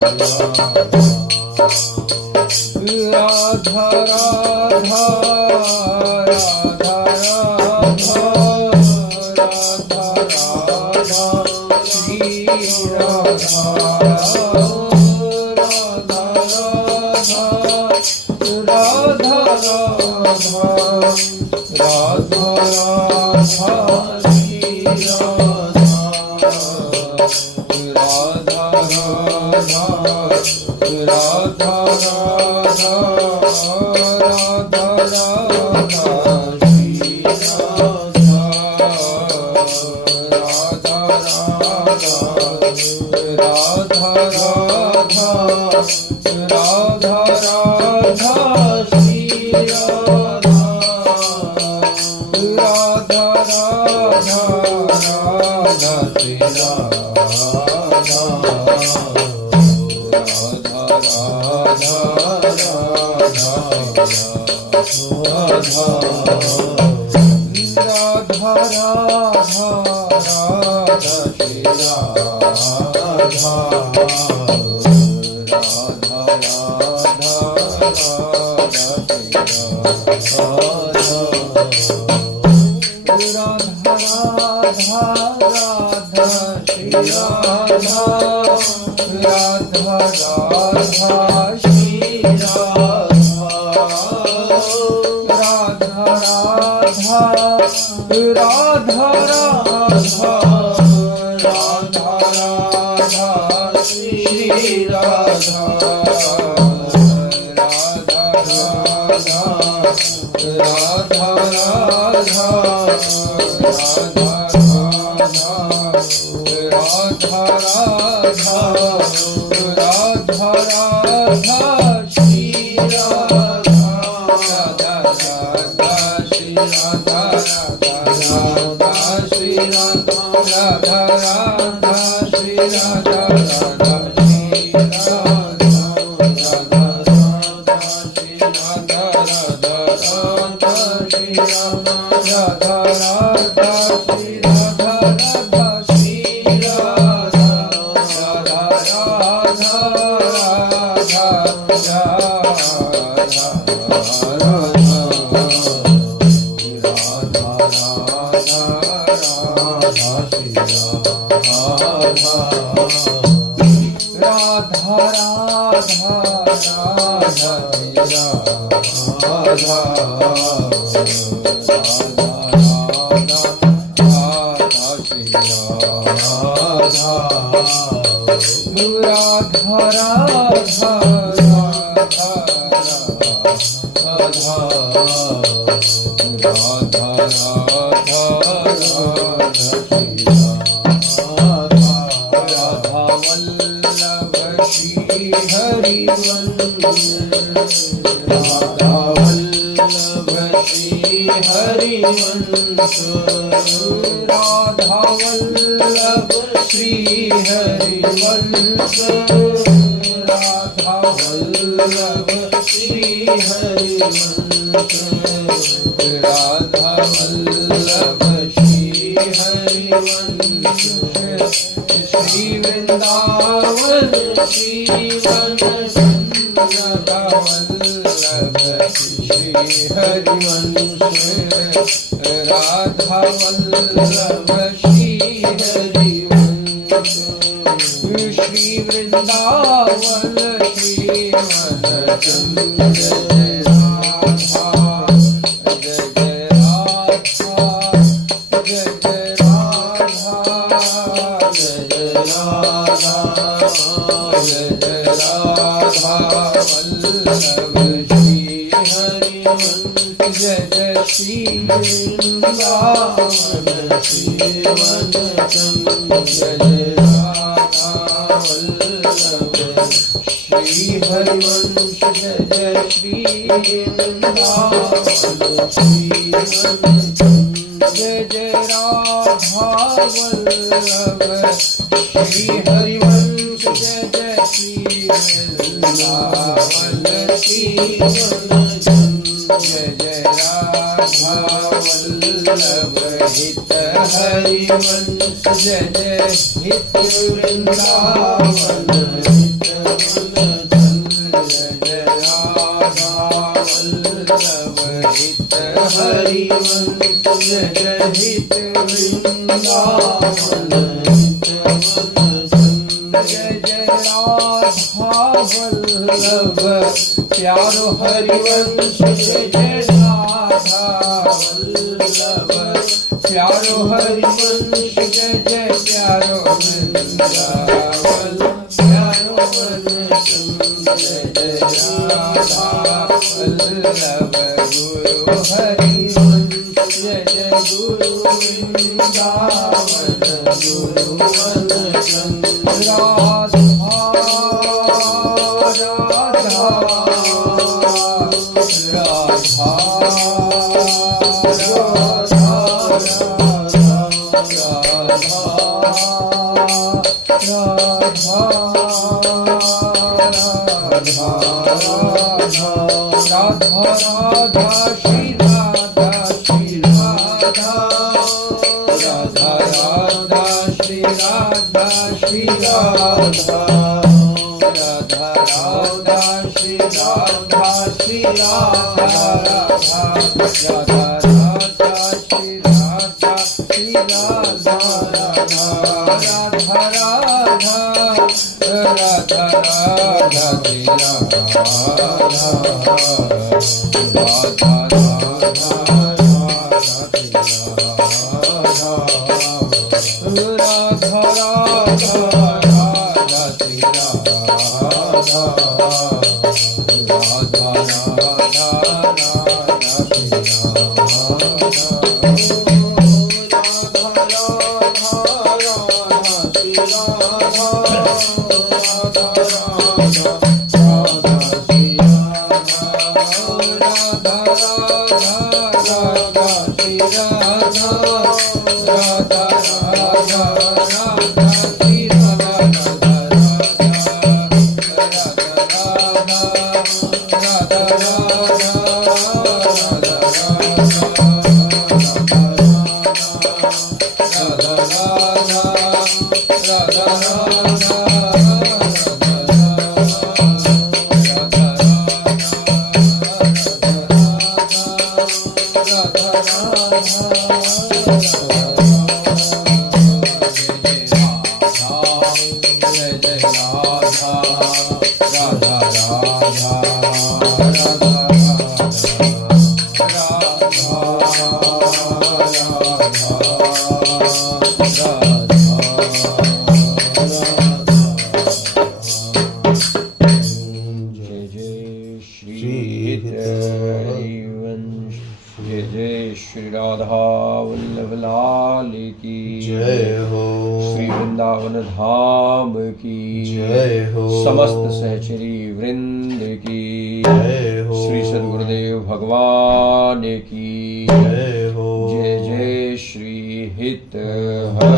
राधा राधा राधा राधा राधा राधा श्री राधा राधा राधा राधा राधा राधा राधा श्री राधा राधा राधा राधा राधा राधा राधा श्री राधा राधा राधा राधा राधा राधा राधा श्री राधा राधा राधा राधा श्री राधा जय जय हित वृंदावन हित जय जय हित वृंदावन जय जय राधा वल्लभ प्यारो हरिवंश जय जय राधा वल्लभ प्यारो हरिवंश जय जय प्यारो वृंदावन प्यारो वंश जय जय राधा वल्लभ गुरु हरिवंश जय जय गुरु वृंदावन गुरु वंश राधा राधा धाम की जय हो। समस्त सहचरी वृंद की जय हो। श्री सद्गुरुदेव भगवान की जय हो। जय जय श्री हित हर